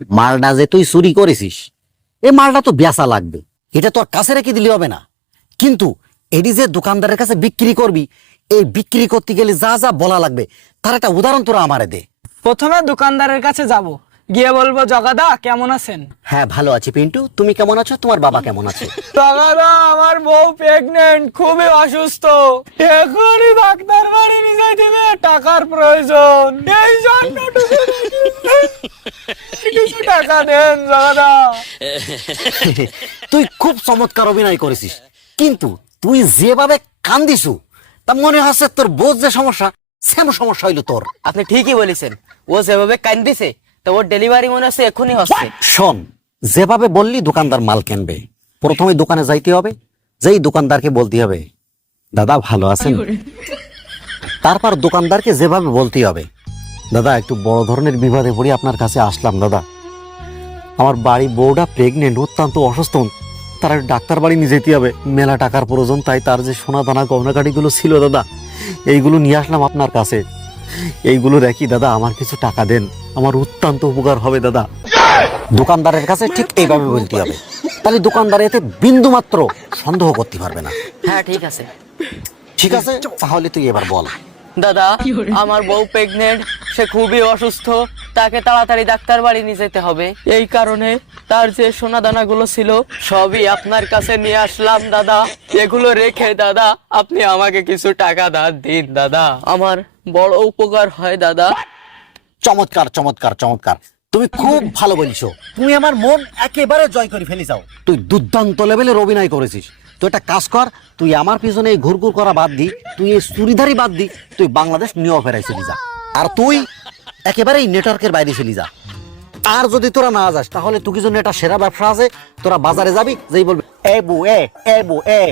মালটা যে তুই চুরি করেছিস, এই মালটা তো বেচা লাগবে, এটা তোর কাছে রেখে দিলে হবে না। কিন্তু এটি যে দোকানদারের কাছে বিক্রি করবি, এই বিক্রি করতে গেলে যা যা বলা লাগবে তার একটা উদাহরণ তোরা আমারে দে। প্রথমে দোকানদারের কাছে যাব, গিয়ে বলবো জগাদা কেমন আছেন? হ্যাঁ ভালো আছি পিন্টু, তুমি কেমন আছো, তোমার বাবা কেমন আছে? জগাদা আমার বউ প্রেগনেন্ট, খুবই অসুস্থ, এখনই ডাক্তার বাড়ি নিয়ে যাই দিলে টাকার প্রয়োজন, এই জন্য কিছু টাকা দেন জগাদা। তুই খুব চমৎকার অভিনয় করেছিস, কিন্তু তুই যেভাবে কান্দিছু তা মনে হচ্ছে তোর বোঝ যে সমস্যা সেম সমস্যা হইলো তোর। আপনি ঠিকই বলেছেন, ও যেভাবে কান্দিছে তো ওর ডেলিভারি মনে হচ্ছে এখনই হচ্ছে। শোন, যেভাবে বললি দোকানদার মাল কিনবে, প্রথমে দোকানে যাইতে হবে, যেই দোকানদারকে বলতে হবে দাদা ভালো আছেন, তারপর দোকানদারকে যেভাবে বলতে হবে দাদা একটু বড় ধরনের বিবাদে পড়ে আপনার কাছে আসলাম দাদা, আমার বাড়ি বউটা প্রেগনেন্ট, অত্যন্ত অসুস্থ, তার ডাক্তার বাড়ি নিয়ে যেতে হবে, মেলা টাকার প্রয়োজন, তাই তার যে সোনা দানা গহনাগাড়িগুলো ছিল দাদা এইগুলো নিয়ে আসলাম আপনার কাছে, এইগুলো রেখি দাদা আমার কিছু টাকা দেন, আমার অত্যন্ত উপকার হবে দাদা। দোকানদারের কাছে ঠিক এইভাবে বলতে হবে, তাহলে দোকানদার এতে বিন্দু মাত্র সন্দেহ করতে পারবে না। হ্যাঁ ঠিক আছে। ঠিক আছে, তাহলে তুই এবার বল। দাদা আমার বউ প্রেগনেন্ট, সে খুবই অসুস্থ, তাকে তাড়াতাড়ি ডাক্তার বাড়ি নিয়ে যেতে হবে, এই কারণে তার যে সোনা দানাগুলো ছিল সবই আপনার কাছে নিয়ে আসলাম দাদা, এগুলো রেখে দাদা আপনি আমাকে কিছু টাকা ধার দিন দাদা, আমার বড় উপকার হয় দাদা। চমৎকার চমৎকার চমৎকার, তুমি খুব ভালো বলছো, তুমি আমার মন একেবারে জয় করে ফেলি যাও, তুই দুর্দান্ত লেভেলের অভিনয় করেছিস। তুই একটা কাজ কর, তুই আমার পিছনে এই ঘুরঘুর করা বাদ দি, তুই এই চুরিধারি বাদ দি, তুই বাংলাদেশ নিয়ে ফেরাই চলি যা, আর তুই একেবারেই নেটওয়ার্কের বাইরে চলি যা। আর যদি তোরা না যাস তাহলে তুই জন্য একটা সেরা ব্যবসা আছে, তোরা বাজারে যাবি, যেই বলবি এ বউ এ বউ এ।